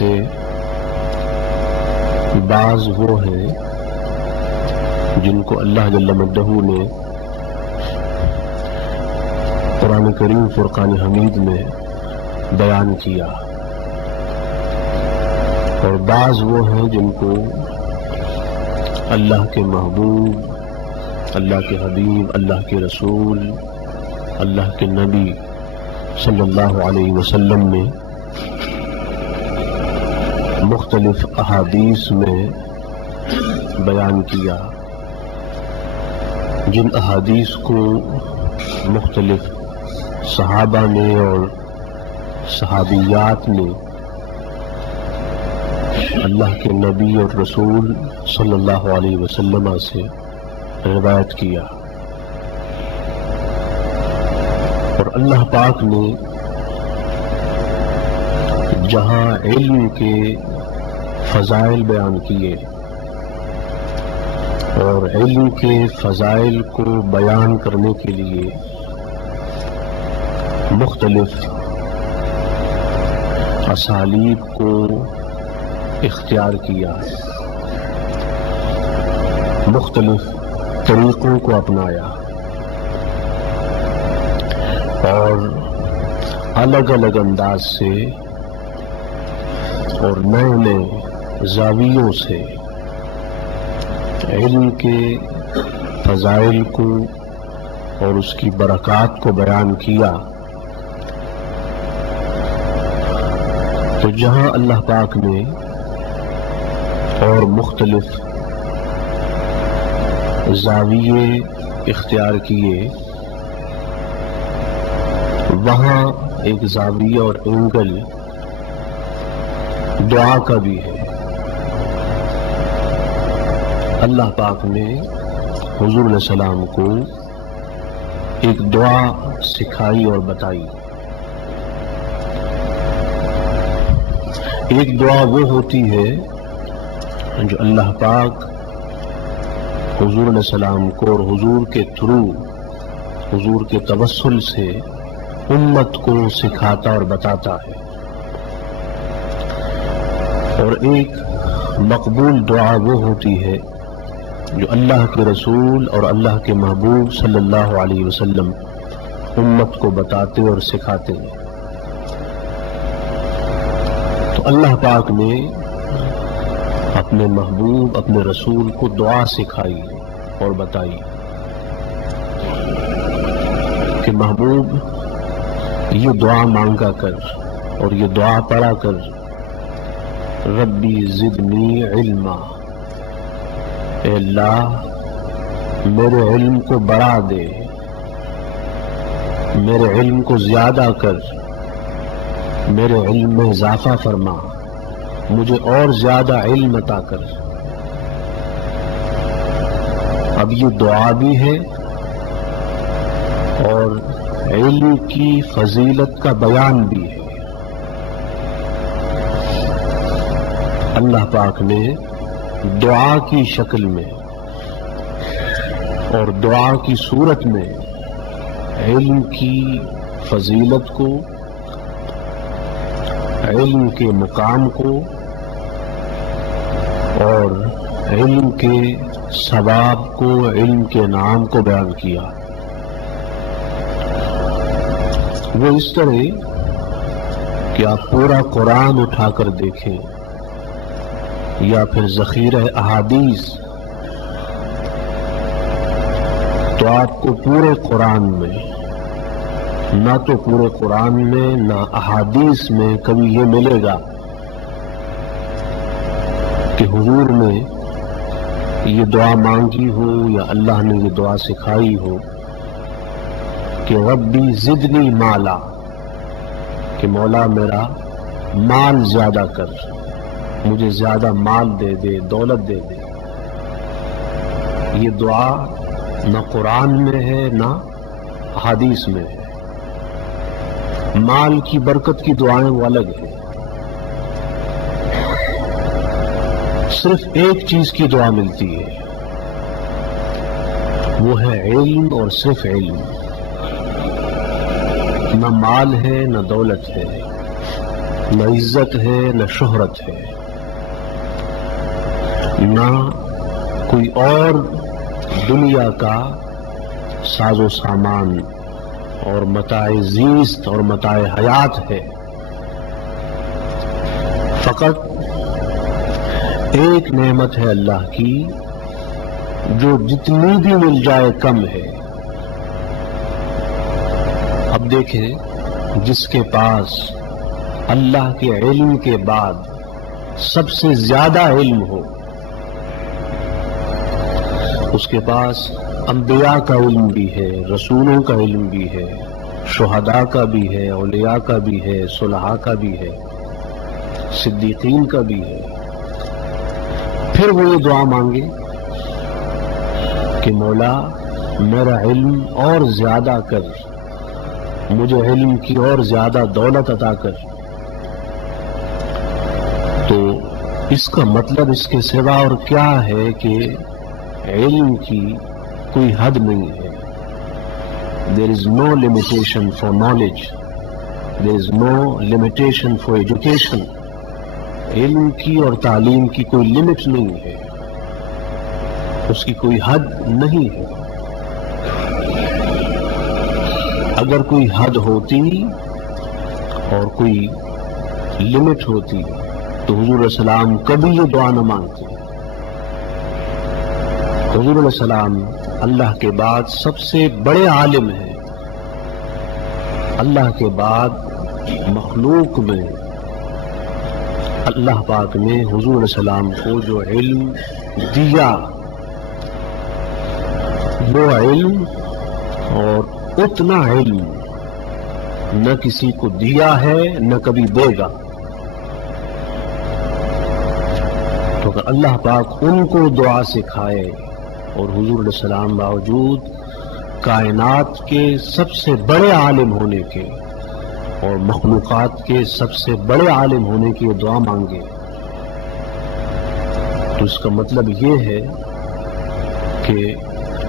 سے بعض وہ ہیں جن کو اللہ جل مجدہ نے قرآن کریم فرقان حمید میں بیان کیا، اور بعض وہ ہیں جن کو اللہ کے محبوب، اللہ کے حبیب، اللہ کے رسول، اللہ کے نبی صلی اللہ علیہ وسلم نے مختلف احادیث میں بیان کیا، جن احادیث کو مختلف صحابہ نے اور صحابیات نے اللہ کے نبی اور رسول صلی اللہ علیہ وسلم سے روایت کیا، اور اللہ پاک نے جہاں علم کے فضائل بیان کیے اور علم کے فضائل کو بیان کرنے کے لیے مختلف اسالیب کو اختیار کیا، مختلف طریقوں کو اپنایا اور الگ الگ انداز سے اور نئے نئے زاویوں سے علم کے فضائل کو اور اس کی برکات کو بیان کیا، تو جہاں اللہ پاک نے اور مختلف زاویے اختیار کیے، وہاں ایک زاویہ اور اینگل دعا کا بھی ہے۔ اللہ پاک نے حضور علیہ السلام کو ایک دعا سکھائی اور بتائی۔ ایک دعا وہ ہوتی ہے جو اللہ پاک حضور علیہ السلام کو اور حضور کے تھرو، حضور کے توسل سے امت کو سکھاتا اور بتاتا ہے، اور ایک مقبول دعا وہ ہوتی ہے جو اللہ کے رسول اور اللہ کے محبوب صلی اللہ علیہ وسلم امت کو بتاتے اور سکھاتے ہیں۔ تو اللہ پاک نے اپنے محبوب، اپنے رسول کو دعا سکھائی اور بتائی کہ محبوب یہ دعا مانگا کر اور یہ دعا پڑھا کر، ربی زدنی علما، اے اللہ میرے علم کو بڑھا دے، میرے علم کو زیادہ کر، میرے علم میں اضافہ فرما، مجھے اور زیادہ علم عطا کر۔ اب یہ دعا بھی ہے اور علم کی فضیلت کا بیان بھی ہے۔ اللہ پاک نے دعا کی شکل میں اور دعا کی صورت میں علم کی فضیلت کو، علم کے مقام کو اور علم کے ثواب کو، علم کے نام کو بیان کیا۔ وہ اس طرح کہ آپ پورا قرآن اٹھا کر دیکھیں یا پھر ذخیرہ احادیث، تو آپ کو پورے قرآن میں، نہ تو پورے قرآن میں نہ احادیث میں کبھی یہ ملے گا کہ حضور نے یہ دعا مانگی ہو یا اللہ نے یہ دعا سکھائی ہو کہ ربی زدنی مالا، کہ مولا میرا مال زیادہ کر، مجھے زیادہ مال دے دے، دولت دے دے۔ یہ دعا نہ قرآن میں ہے نہ حدیث میں ہے۔ مال کی برکت کی دعائیں وہ الگ ہیں۔ صرف ایک چیز کی دعا ملتی ہے، وہ ہے علم، اور صرف علم، نہ مال ہے نہ دولت ہے، نہ عزت ہے نہ شہرت ہے، نہ کوئی اور دنیا کا ساز و سامان اور متاع زیست اور متاع حیات ہے۔ فقط ایک نعمت ہے اللہ کی جو جتنی بھی مل جائے کم ہے۔ اب دیکھیں، جس کے پاس اللہ کے علم کے بعد سب سے زیادہ علم ہو، اس کے پاس انبیاء کا علم بھی ہے، رسولوں کا علم بھی ہے، شہداء کا بھی ہے، اولیاء کا بھی ہے، صلحاء کا بھی ہے، صدیقین کا بھی ہے، پھر وہ یہ دعا مانگے کہ مولا میرا علم اور زیادہ کر، مجھے علم کی اور زیادہ دولت عطا کر، تو اس کا مطلب اس کے سوا اور کیا ہے کہ علم کی کوئی حد نہیں ہے۔ There is no limitation for knowledge. There is no limitation for education. علم کی اور تعلیم کی کوئی لمٹ نہیں ہے، اس کی کوئی حد نہیں ہے۔ اگر کوئی حد ہوتی اور کوئی لمٹ ہوتی تو حضور علیہ السلام کبھی یہ دعا نہ مانگتے۔ حضور علیہ السلام اللہ کے بعد سب سے بڑے عالم ہیں۔ اللہ کے بعد مخلوق میں اللہ پاک نے حضور علیہ السلام کو جو علم دیا، وہ علم اور اتنا علم نہ کسی کو دیا ہے نہ کبھی دے گا۔ تو اگر اللہ پاک ان کو دعا سکھائے اور حضور علیہ السلام باوجود کائنات کے سب سے بڑے عالم ہونے کے اور مخلوقات کے سب سے بڑے عالم ہونے کی دعا مانگے، تو اس کا مطلب یہ ہے کہ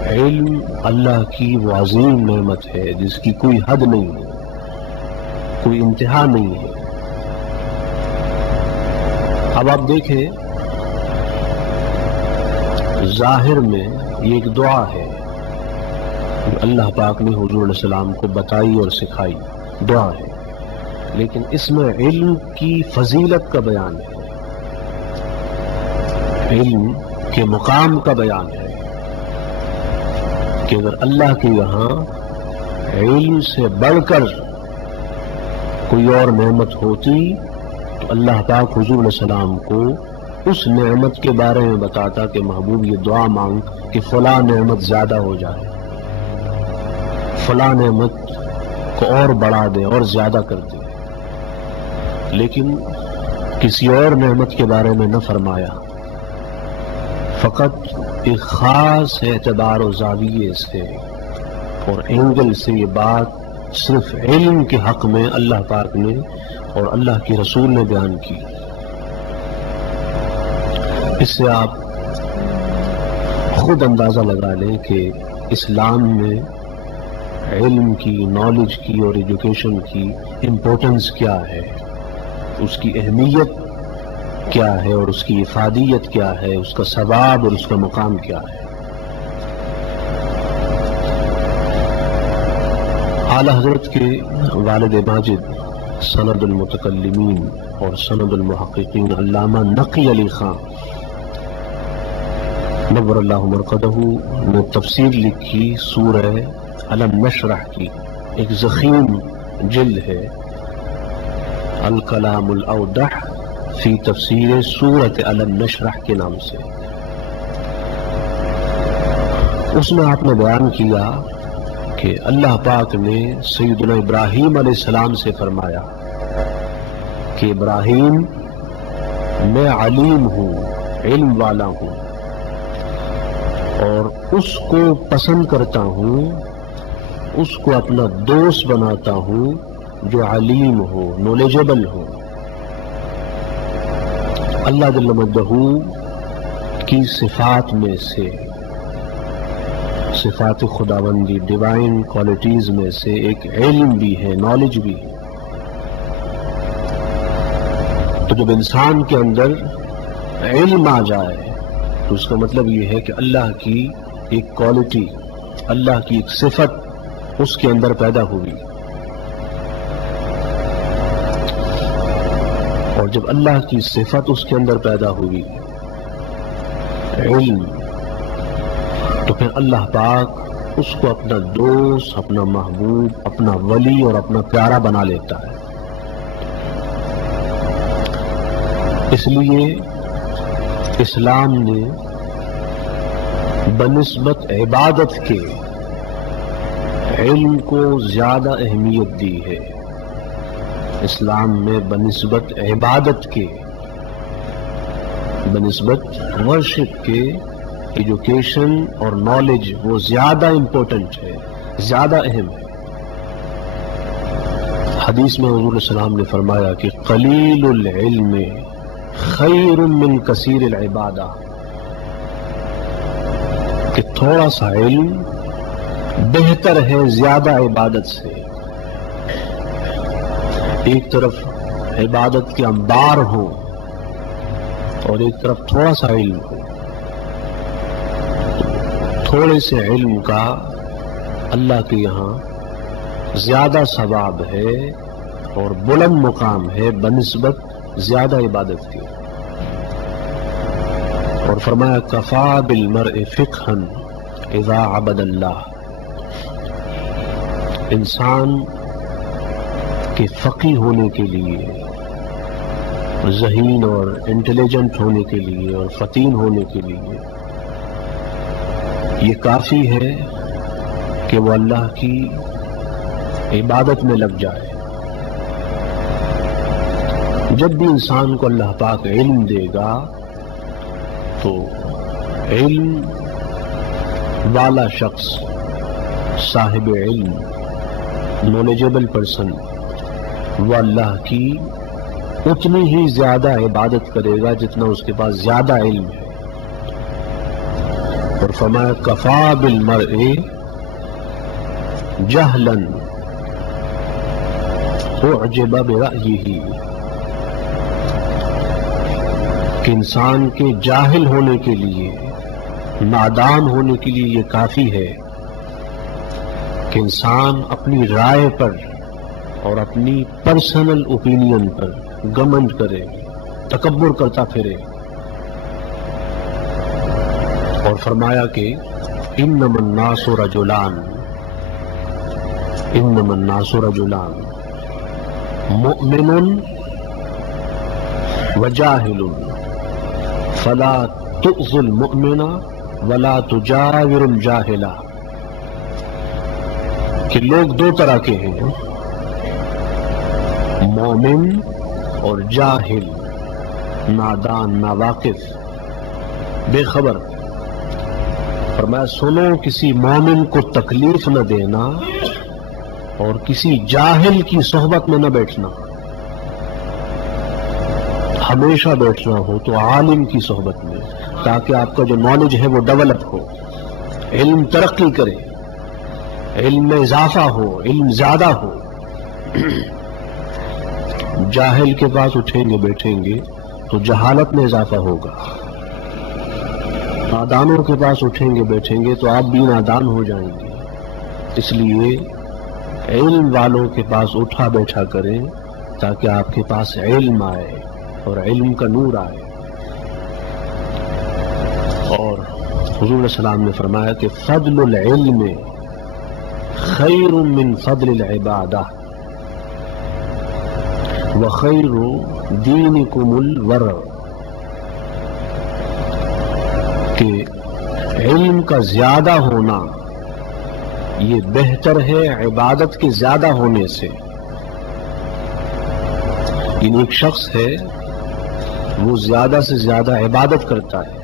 علم اللہ کی وہ عظیم نعمت ہے جس کی کوئی حد نہیں ہے، کوئی انتہا نہیں ہے۔ اب آپ دیکھیں، ظاہر میں یہ ایک دعا ہے جو اللہ پاک نے حضور علیہ السلام کو بتائی اور سکھائی، دعا ہے، لیکن اس میں علم کی فضیلت کا بیان ہے، علم کے مقام کا بیان ہے کہ اگر اللہ کے یہاں علم سے بڑھ کر کوئی اور نعمت ہوتی تو اللہ پاک حضور علیہ السلام کو اس نعمت کے بارے میں بتاتا کہ محبوب یہ دعا مانگ کہ فلاں نعمت زیادہ ہو جائے، فلاں نعمت کو اور بڑھا دے اور زیادہ کر دے، لیکن کسی اور نعمت کے بارے میں نہ فرمایا، فقط ایک خاص اعتبار و زاویے سے اور اینگل سے یہ بات صرف علم کے حق میں اللہ پاک نے اور اللہ کے رسول نے بیان کی۔ اس سے آپ خود اندازہ لگا لیں کہ اسلام میں علم کی، نالج کی اور ایجوکیشن کی امپورٹنس کیا ہے، اس کی اہمیت کیا ہے اور اس کی افادیت کیا ہے، اس کا ثواب اور اس کا مقام کیا ہے۔ اعلی حضرت کے والد ماجد سند المتکلمین اور سند المحققین علامہ نقی علی خان نور اللہ مرقدہ نے تفسیر لکھی سورہ علم نشرح کی، ایک ضخیم جلد ہے، الکلام الاوضح فی تفسیر سورۃ علم نشرح کے نام سے۔ اس میں آپ نے بیان کیا کہ اللہ پاک نے سیدنا ابراہیم علیہ السلام سے فرمایا کہ ابراہیم میں علیم ہوں، علم والا ہوں، اور اس کو پسند کرتا ہوں، اس کو اپنا دوست بناتا ہوں جو علیم ہو، نالجبل ہو۔ اللہ جل مجدہ کی صفات میں سے، صفات خداوندی، ڈیوائن کوالٹیز میں سے ایک علم بھی ہے، نالج بھی ہے۔ تو جب انسان کے اندر علم آ جائے تو اس کا مطلب یہ ہے کہ اللہ کی ایک کوالٹی، اللہ کی ایک صفت اس کے اندر پیدا ہوئی، اور جب اللہ کی صفت اس کے اندر پیدا ہوئی علم، تو پھر اللہ پاک اس کو اپنا دوست، اپنا محبوب، اپنا ولی اور اپنا پیارا بنا لیتا ہے۔ اس لیے اسلام نے بنسبت عبادت کے علم کو زیادہ اہمیت دی ہے۔ اسلام میں بنسبت عبادت کے، بنسبت ورشپ کے ایجوکیشن اور نالج وہ زیادہ امپورٹنٹ ہے، زیادہ اہم ہے۔ حدیث میں حضور صلی اللہ علیہ وسلم نے فرمایا کہ قلیل العلم خیر من کثیر العبادہ، کہ تھوڑا سا علم بہتر ہے زیادہ عبادت سے۔ ایک طرف عبادت کے انبار ہوں اور ایک طرف تھوڑا سا علم ہو، تھوڑے سے علم کا اللہ کے یہاں زیادہ ثواب ہے اور بلند مقام ہے بنسبت زیادہ عبادت کی۔ اور فرمایا کفا بالمرء فقہا اذا عبد اللہ، انسان کے فقیہ ہونے کے لیے، ذہین اور انٹیلیجنٹ ہونے کے لیے اور فطین ہونے کے لیے یہ کافی ہے کہ وہ اللہ کی عبادت میں لگ جائے۔ جب بھی انسان کو اللہ پاک علم دے گا تو علم والا شخص، صاحب علم، نالجبل پرسن، وہ اللہ کی اتنی ہی زیادہ عبادت کرے گا جتنا اس کے پاس زیادہ علم ہے۔ اور فرمایا کفا بالمرء جہلا اعجب برأیہ، کہ انسان کے جاہل ہونے کے لیے، نادان ہونے کے لیے یہ کافی ہے کہ انسان اپنی رائے پر اور اپنی پرسنل اوپینین پر گمنڈ کرے، تکبر کرتا پھرے۔ اور فرمایا کہ انما الناس رجلان، انما الناس رجلان مؤمن وجاہل فلا تؤذ المؤمن ولا تجاور الجاہل، کہ لوگ دو طرح کے ہیں، مومن اور جاہل، نادان، ناواقف، بے خبر۔ فرمایا سنو، کسی مومن کو تکلیف نہ دینا اور کسی جاہل کی صحبت میں نہ بیٹھنا۔ ہمیشہ بیٹھنا ہو تو عالم کی صحبت میں، تاکہ آپ کا جو نالج ہے وہ ڈیولپ ہو، علم ترقی کرے، علم میں اضافہ ہو، علم زیادہ ہو۔ جاہل کے پاس اٹھیں گے بیٹھیں گے تو جہالت میں اضافہ ہوگا، نادانوں کے پاس اٹھیں گے بیٹھیں گے تو آپ بھی نادان ہو جائیں گے۔ اس لیے علم والوں کے پاس اٹھا بیٹھا کریں تاکہ آپ کے پاس علم آئے اور علم کا نور آئے۔ اور حضور صلی اللہ علیہ وسلم نے فرمایا کہ فضل العلم خیر من فضل العبادہ وخیر دینکم الورع، کہ علم کا زیادہ ہونا یہ بہتر ہے عبادت کے زیادہ ہونے سے۔ یعنی ایک شخص ہے وہ زیادہ سے زیادہ عبادت کرتا ہے،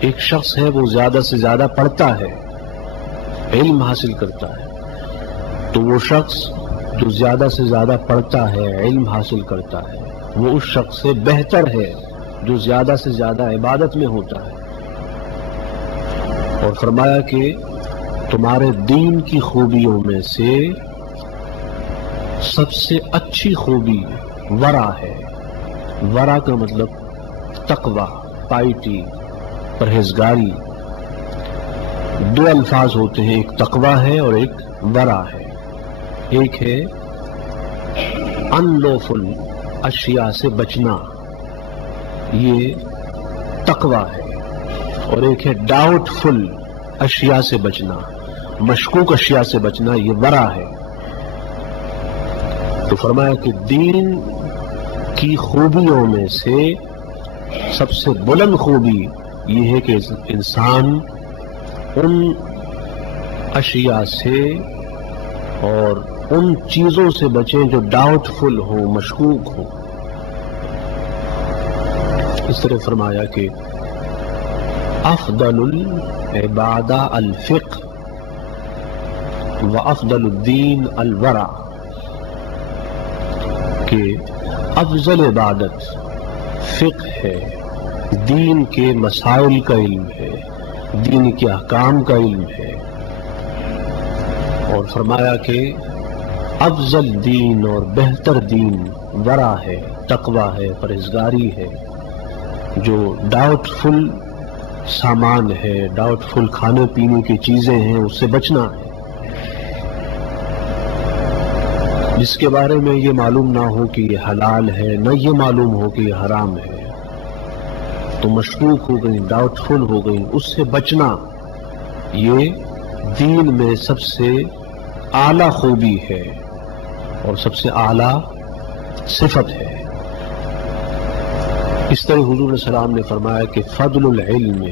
ایک شخص ہے وہ زیادہ سے زیادہ پڑھتا ہے، علم حاصل کرتا ہے، تو وہ شخص جو زیادہ سے زیادہ پڑھتا ہے، علم حاصل کرتا ہے، وہ اس شخص سے بہتر ہے جو زیادہ سے زیادہ عبادت میں ہوتا ہے۔ اور فرمایا کہ تمہارے دین کی خوبیوں میں سے سب سے اچھی خوبی ورع ہے، ورا کا مطلب تقوی، پائٹی، پرہیزگاری. دو الفاظ ہوتے ہیں، ایک تقوی ہے اور ایک ورا ہے. ایک ہے انلوفل اشیاء سے بچنا، یہ تقوی ہے، اور ایک ہے ڈاؤٹ فل اشیاء سے بچنا، مشکوک اشیاء سے بچنا، یہ ورا ہے. تو فرمایا کہ دین کی خوبیوں میں سے سب سے بلند خوبی یہ ہے کہ انسان ان اشیاء سے اور ان چیزوں سے بچیں جو ڈاؤٹ فل ہوں، مشکوک ہوں. اس طرح فرمایا کہ افضل العبادہ الفقہ وافضل الدین الورع، کہ افضل عبادت فقہ ہے، دین کے مسائل کا علم ہے، دین کے احکام کا علم ہے. اور فرمایا کہ افضل دین اور بہتر دین ورع ہے، تقوی ہے، پرہیزگاری ہے. جو ڈاؤٹ فل سامان ہے، ڈاؤٹ فل کھانے پینے کی چیزیں ہیں، اس سے بچنا ہے. جس کے بارے میں یہ معلوم نہ ہو کہ یہ حلال ہے، نہ یہ معلوم ہو کہ یہ حرام ہے، تو مشکوک ہو گئی، ڈاؤٹ فل ہو گئی، اس سے بچنا یہ دین میں سب سے اعلیٰ خوبی ہے اور سب سے اعلیٰ صفت ہے. اس طرح حضور علیہ السلام نے فرمایا کہ فضل العلم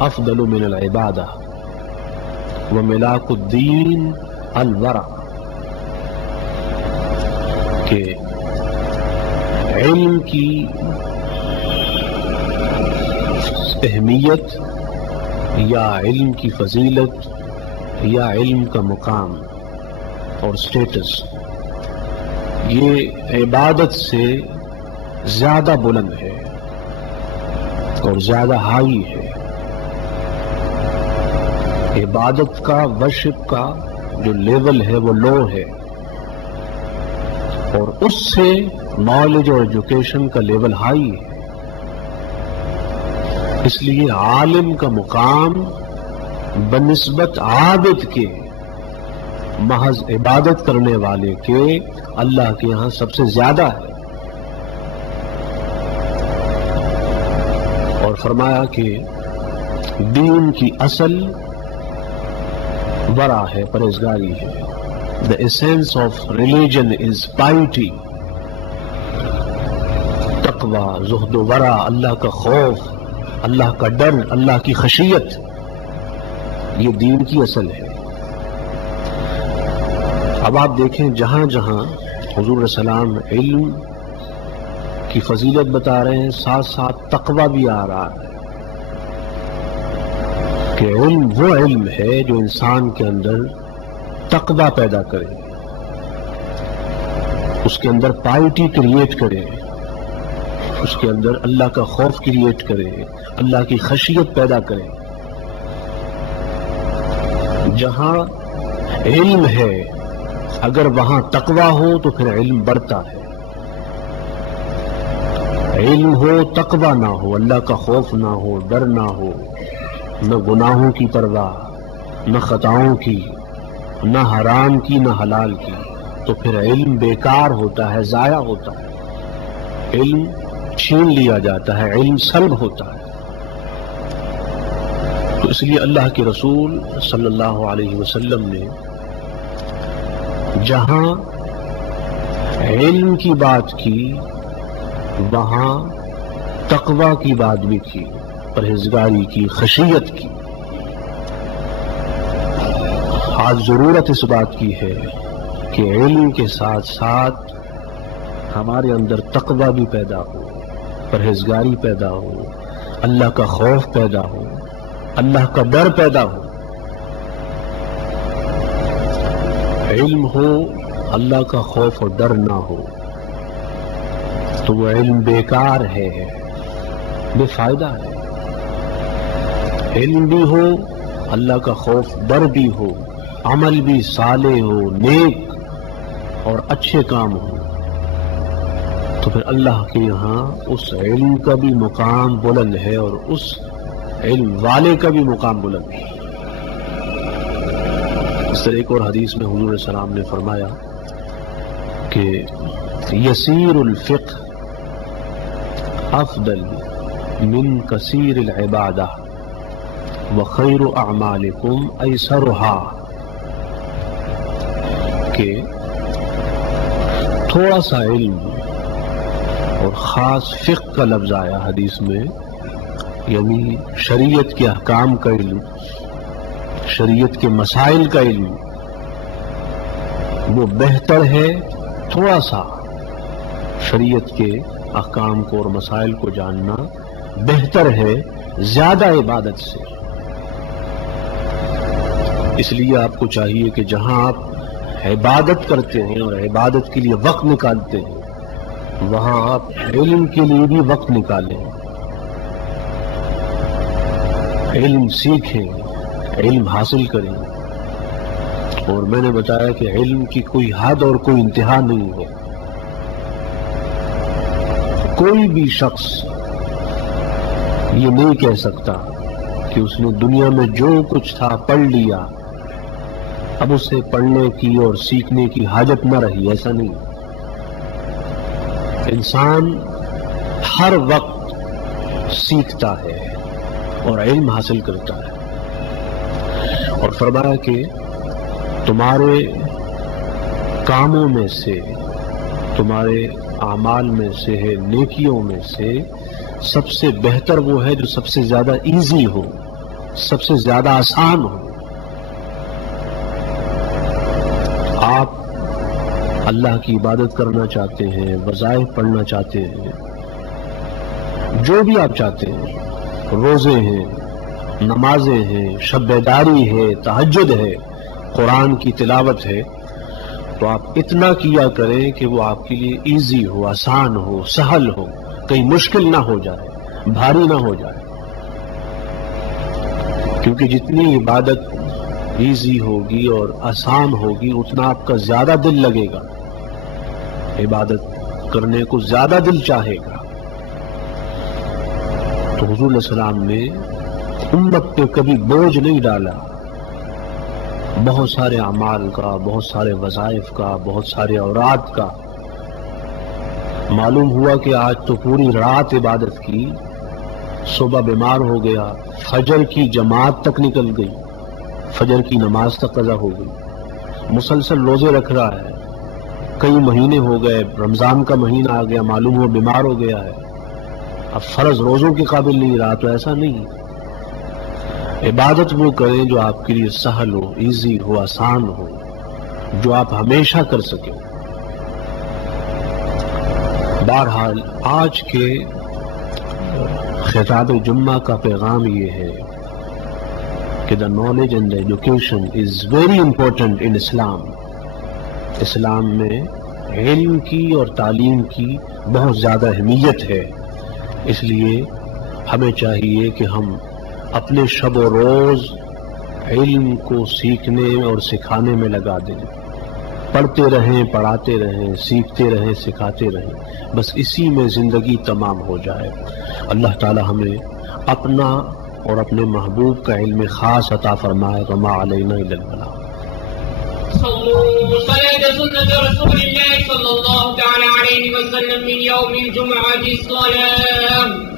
افضل من العبادہ وملاک الدین الورع، کہ علم کی اہمیت یا علم کی فضیلت یا علم کا مقام اور سٹیٹس یہ عبادت سے زیادہ بلند ہے اور زیادہ ہائی ہے. عبادت کا، ورشپ کا جو لیول ہے وہ لو ہے، اور اس سے نالج اور ایجوکیشن کا لیول ہائی ہے. اس لیے عالم کا مقام بنسبت عابد کے، محض عبادت کرنے والے کے، اللہ کے ہاں سب سے زیادہ ہے. اور فرمایا کہ دین کی اصل ورع ہے، پرہیزگاری ہے. The essence of religion is piety، تقوی، زہد و ورع، اللہ کا خوف، اللہ کا ڈر، اللہ کی خشیت، یہ دین کی اصل ہے. اب آپ دیکھیں جہاں جہاں حضور علیہ السلام علم کی فضیلت بتا رہے ہیں، ساتھ ساتھ تقوی بھی آ رہا ہے کہ علم وہ علم ہے جو انسان کے اندر تقوی پیدا کرے، اس کے اندر پائٹی کریٹ کرے، اس کے اندر اللہ کا خوف کریٹ کرے، اللہ کی خشیت پیدا کرے. جہاں علم ہے اگر وہاں تقوی ہو تو پھر علم بڑھتا ہے. علم ہو تقوی نہ ہو، اللہ کا خوف نہ ہو، ڈر نہ ہو، نہ گناہوں کی پرواہ، نہ خطاؤں کی، نہ حرام کی، نہ حلال کی، تو پھر علم بیکار ہوتا ہے، ضائع ہوتا ہے، علم چھین لیا جاتا ہے، علم سلب ہوتا ہے. تو اس لیے اللہ کے رسول صلی اللہ علیہ وسلم نے جہاں علم کی بات کی وہاں تقوی کی بات بھی کی، پرہیزگاری کی، خشیت کی. آج ضرورت اس بات کی ہے کہ علم کے ساتھ ساتھ ہمارے اندر تقوی بھی پیدا ہو، پرہیزگاری پیدا ہو، اللہ کا خوف پیدا ہو، اللہ کا ڈر پیدا ہو. علم ہو، اللہ کا خوف اور ڈر نہ ہو تو وہ علم بیکار ہے، بے فائدہ ہے. علم بھی ہو، اللہ کا خوف ڈر بھی ہو، عمل بھی صالح ہو، نیک اور اچھے کام ہو، پھر اللہ کے یہاں اس علم کا بھی مقام بلند ہے اور اس علم والے کا بھی مقام بلند ہے۔ اس طرح ایک اور حدیث میں حضور علیہ السلام نے فرمایا کہ یسیر الفقہ افضل من کثیر العبادہ وخیر اعمالکم ایسرها، کہ تھوڑا سا علم اور خاص فقہ کا لفظ آیا حدیث میں، یعنی شریعت کے احکام کا علم، شریعت کے مسائل کا علم، وہ بہتر ہے تھوڑا سا شریعت کے احکام کو اور مسائل کو جاننا بہتر ہے زیادہ عبادت سے۔ اس لیے آپ کو چاہیے کہ جہاں آپ عبادت کرتے ہیں اور عبادت کے لیے وقت نکالتے ہیں، وہاں آپ علم کے لیے بھی وقت نکالیں، علم سیکھیں، علم حاصل کریں۔ اور میں نے بتایا کہ علم کی کوئی حد اور کوئی انتہا نہیں ہے۔ کوئی بھی شخص یہ نہیں کہہ سکتا کہ اس نے دنیا میں جو کچھ تھا پڑھ لیا، اب اسے پڑھنے کی اور سیکھنے کی حاجت نہ رہی، ایسا نہیں۔ انسان ہر وقت سیکھتا ہے اور علم حاصل کرتا ہے۔ اور فرمایا کہ تمہارے کاموں میں سے، تمہارے اعمال میں سے ہے، نیکیوں میں سے سب سے بہتر وہ ہے جو سب سے زیادہ ایزی ہو، سب سے زیادہ آسان ہو۔ آپ اللہ کی عبادت کرنا چاہتے ہیں، وظائف پڑھنا چاہتے ہیں، جو بھی آپ چاہتے ہیں، روزے ہیں، نمازیں ہیں، شب بیداری ہے، تہجد ہے، قرآن کی تلاوت ہے، تو آپ اتنا کیا کریں کہ وہ آپ کے لیے ایزی ہو، آسان ہو، سہل ہو، کہیں مشکل نہ ہو جائے، بھاری نہ ہو جائے۔ کیونکہ جتنی عبادت ایزی ہوگی اور آسان ہوگی اتنا آپ کا زیادہ دل لگے گا، عبادت کرنے کو زیادہ دل چاہے گا۔ تو حضور علیہ السلام نے امت پہ کبھی بوجھ نہیں ڈالا، بہت سارے اعمال کا، بہت سارے وظائف کا، بہت سارے اوراد کا۔ معلوم ہوا کہ آج تو پوری رات عبادت کی، صبح بیمار ہو گیا، فجر کی جماعت تک نکل گئی، فجر کی نماز تک قضا ہو گئی، مسلسل روزے رکھ رہا ہے، کئی مہینے ہو گئے، رمضان کا مہینہ آ گیا، معلوم ہوا بیمار ہو گیا ہے، اب فرض روزوں کے قابل نہیں رہا۔ تو ایسا نہیں، عبادت وہ کریں جو آپ کے لیے سہل ہو، ایزی ہو، آسان ہو، جو آپ ہمیشہ کر سکیں۔ بہرحال آج کے خطاب جمعہ کا پیغام یہ ہے کہ the knowledge and the education is very important in Islam۔ اسلام میں علم کی اور تعلیم کی بہت زیادہ اہمیت ہے، اس لیے ہمیں چاہیے کہ ہم اپنے شب و روز علم کو سیکھنے اور سکھانے میں لگا دیں، پڑھتے رہیں، پڑھاتے رہیں، سیکھتے رہیں، سکھاتے رہیں، بس اسی میں زندگی تمام ہو جائے۔ اللہ تعالی ہمیں اپنا اور اپنے محبوب کا علم خاص عطا فرمائے۔ وما علینا الا البلاغ۔ صلاة سنة رسول الله صلى الله تعالى عليه وسلم من يوم الجمعة الصلاة